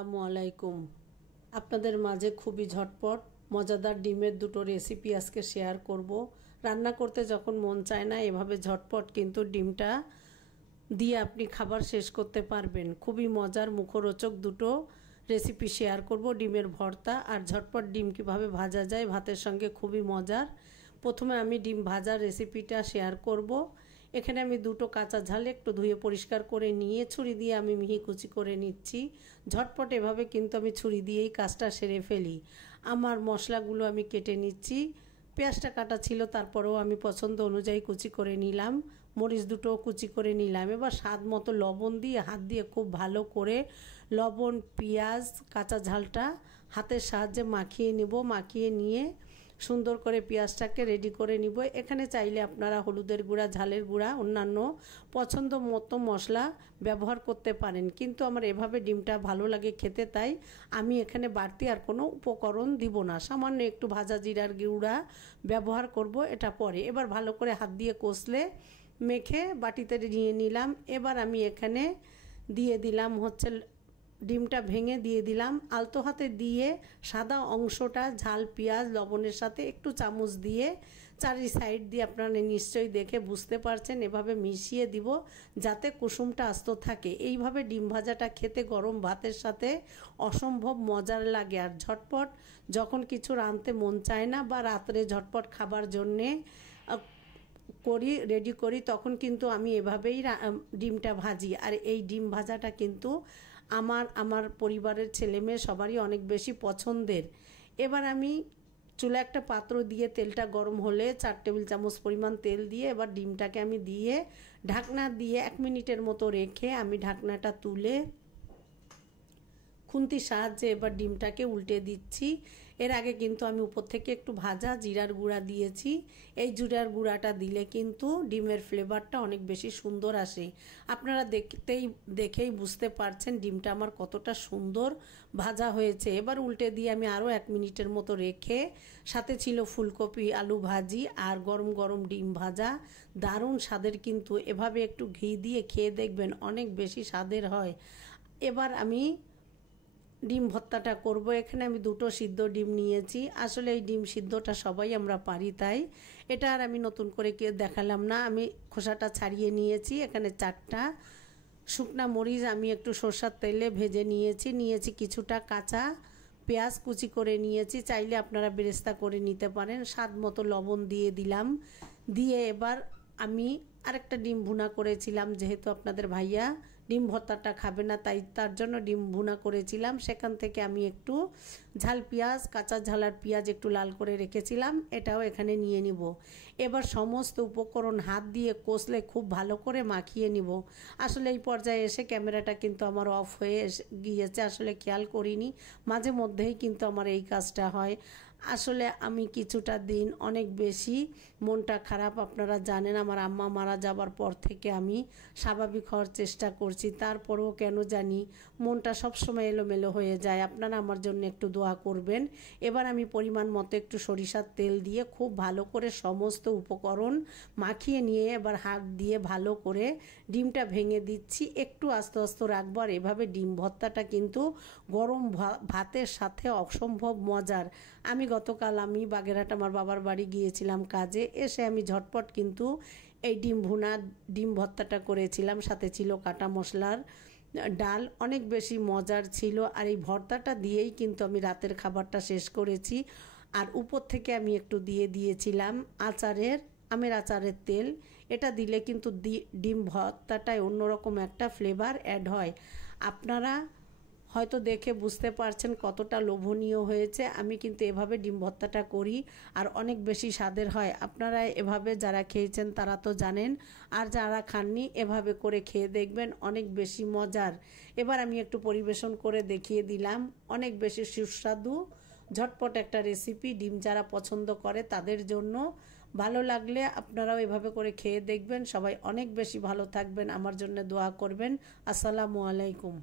আসসালামু আলাইকুম। আপনাদের মাঝে খুবই ঝটপট মজাদার ডিমের দুটো রেসিপি আজকে শেয়ার করব। রান্না করতে যখন মন চায় না, এভাবে ঝটপট কিন্তু ডিমটা দিয়ে আপনি খাবার শেষ করতে পারবেন। খুবই মজার মুখরোচক দুটো রেসিপি শেয়ার করব। ডিমের ভর্তা আর ঝটপট ডিম কিভাবে ভাজা যায় ভাতের সঙ্গে, খুবই মজার। প্রথমে আমি ডিম ভাজার রেসিপিটা শেয়ার করব। এখানে আমি দুটো কাঁচা ঝাল একটু ধুয়ে পরিষ্কার করে নিয়ে ছুরি দিয়ে আমি মিহি কুচি করে নিচ্ছি। ঝটপট এভাবে কিন্তু আমি ছুরি দিয়েই কাজটা সেরে ফেলি। আমার মশলাগুলো আমি কেটে নিচ্ছি। পেঁয়াজটা কাটা ছিল, তারপরেও আমি পছন্দ অনুযায়ী কুচি করে নিলাম। মরিচ দুটো কুচি করে নিলাম। এবার স্বাদ মতো লবণ দিয়ে হাত দিয়ে খুব ভালো করে লবণ, পেঁয়াজ, কাঁচা ঝালটা হাতের সাহায্যে মাখিয়ে নেব। মাখিয়ে নিয়ে সুন্দর করে পেঁয়াজটাকে রেডি করে নিব। এখানে চাইলে আপনারা হলুদের গুঁড়া, ঝালের গুঁড়া, অন্যান্য পছন্দ মতো মশলা ব্যবহার করতে পারেন, কিন্তু আমার এভাবে ডিমটা ভালো লাগে খেতে, তাই আমি এখানে বাড়তি আর কোনো উপকরণ দিব না। সামান্য একটু ভাজা জিরার গুঁড়া ব্যবহার করব, এটা পরে। এবার ভালো করে হাত দিয়ে কষলে মেখে বাটিতে নিয়ে নিলাম। এবার আমি এখানে দিয়ে দিলাম ডিমটা ভেঙে দিয়ে দিলাম। আলতো হাতে দিয়ে সাদা অংশটা ঝাল, পেঁয়াজ, লবণের সাথে একটু চামচ দিয়ে চারি সাইড দিয়ে আপনারা নিশ্চয়ই দেখে বুঝতে পারছেন, এভাবে মিশিয়ে দিব যাতে কুসুমটা আস্ত থাকে। এইভাবে ডিম ভাজাটা খেতে গরম ভাতের সাথে অসম্ভব মজার লাগে। আর ঝটপট যখন কিছু রাঁধতে মন চায় না বা রাত্রে ঝটপট খাবার জন্যে রেডি করি, তখন কিন্তু আমি এভাবেই ডিমটা ভাজি। আর এই ডিম ভাজাটা কিন্তু আমার পরিবারের ছেলেমেয়ে সবারই অনেক বেশি পছন্দের। এবার আমি চুলা একটা পাত্র দিয়ে তেলটা গরম হলে 4 টেবিল চামচ পরিমাণ তেল দিয়ে এবার ডিমটাকে আমি দিয়ে ঢাকনা দিয়ে 1 মিনিটের মতো রেখে আমি ঢাকনাটা তুলে খুন্তির সাহায্যে এবার ডিমটাকে উল্টে দিচ্ছি। এর আগে কিন্তু আমি উপর থেকে একটু ভাজা জিরার গুঁড়া দিয়েছি। এই জিরার গুঁড়াটা দিলে কিন্তু ডিমের ফ্লেভারটা অনেক বেশি সুন্দর আসে। আপনারা দেখেই বুঝতে পারছেন ডিমটা আমার কতটা সুন্দর ভাজা হয়েছে। এবার উল্টে দিয়ে আমি আরও 1 মিনিটের মতো রেখে, সাথে ছিল ফুলকপি আলু ভাজি আর গরম গরম ডিম ভাজা। দারুণ স্বাদের, কিন্তু এভাবে একটু ঘি দিয়ে খেয়ে দেখবেন, অনেক বেশি স্বাদের হয়। এবার আমি ডিম ভর্তাটা করব। এখানে আমি দুটো সিদ্ধ ডিম নিয়েছি। আসলে এই ডিম সিদ্ধটা সবাই আমরা পারি, তাই এটা আর আমি নতুন করে দেখালাম না। আমি খোসাটা ছাড়িয়ে নিয়েছি। এখানে 4টা শুকনা মরিচ আমি একটু সরষের তেলে ভেজে নিয়েছি কিছুটা কাঁচা পেঁয়াজ কুচি করে নিয়েছি। চাইলে আপনারা বেরেস্তা করে নিতে পারেন। স্বাদ মতো লবণ দিয়ে দিলাম। দিয়ে এবার আমি আরেকটা ডিম ভুনা করেছিলাম, যেহেতু আপনাদের ভাইয়া ডিম ভর্তাটা খাবে না, তাই তার জন্য ডিম ভুনা করেছিলাম। সেখান থেকে আমি একটু ঝাল পেঁয়াজ, কাঁচা ঝাল আর পেঁয়াজ একটু লাল করে রেখেছিলাম, এটাও এখানে নিয়ে নিব। এবার সমস্ত উপকরণ হাত দিয়ে কষলে খুব ভালো করে মাখিয়ে নিব। আসলে এই পর্যায়ে এসে ক্যামেরাটা কিন্তু আমার অফ হয়ে গিয়েছে, আসলে খেয়াল করিনি। মাঝে মধ্যেই কিন্তু আমার এই কাজটা হয়। আসলে আমি কিছুটা দিন অনেক বেশি মনটা খারাপ। আপনারা জানেন, আমার আম্মা মারা যাবার পর থেকে আমি স্বাভাবিক হওয়ার চেষ্টা করছি, তারপরেও কেন জানি মনটা সবসময় এলোমেলো হয়ে যায়। আপনারা আমার জন্য একটু দোয়া করবেন। এবার আমি পরিমাণ মতো একটু সরিষার তেল দিয়ে খুব ভালো করে সমস্ত উপকরণ মাখিয়ে নিয়ে এবার হাত দিয়ে ভালো করে ডিমটা ভেঙে দিচ্ছি। একটু আস্তে আস্তে রাখবো। আর এভাবে ডিম ভর্তাটা কিন্তু গরম ভাতের সাথে অসম্ভব মজার। আমি গতকাল বাগেরহাট আমার বাবার বাড়ি গিয়েছিলাম কাজে, এসে আমি ঝটপট কিন্তু এই ডিম ভর্তাটা করেছিলাম। সাথে ছিল কাটা মশলার ডাল, অনেক বেশি মজার ছিল। আর এই ভর্তাটা দিয়েই কিন্তু আমি রাতের খাবারটা শেষ করেছি। আর উপর থেকে আমি একটু দিয়ে দিয়েছিলাম আমের আচারের তেল। এটা দিলে কিন্তু ডিম ভর্তাটায় অন্যরকম একটা ফ্লেভার অ্যাড হয়। আপনারা হয়তো দেখে বুঝতে পারছেন কতটা লোভনীয় হয়েছে। আমি কিন্তু এভাবে ডিম ভর্তাটা করি আর অনেক বেশি স্বাদের হয়। আপনারা এভাবে যারা খেয়েছেন তারা তো জানেন, আর যারা খাননি এভাবে করে খেয়ে দেখবেন, অনেক বেশি মজার। এবার আমি একটু পরিবেশন করে দেখিয়ে দিলাম। অনেক বেশি সুস্বাদু ঝটপট একটা রেসিপি, ডিম যারা পছন্দ করে তাদের জন্য। ভালো লাগলে আপনারাও এভাবে করে খেয়ে দেখবেন। সবাই অনেক বেশি ভালো থাকবেন, আমার জন্য দোয়া করবেন। আসসালামু আলাইকুম।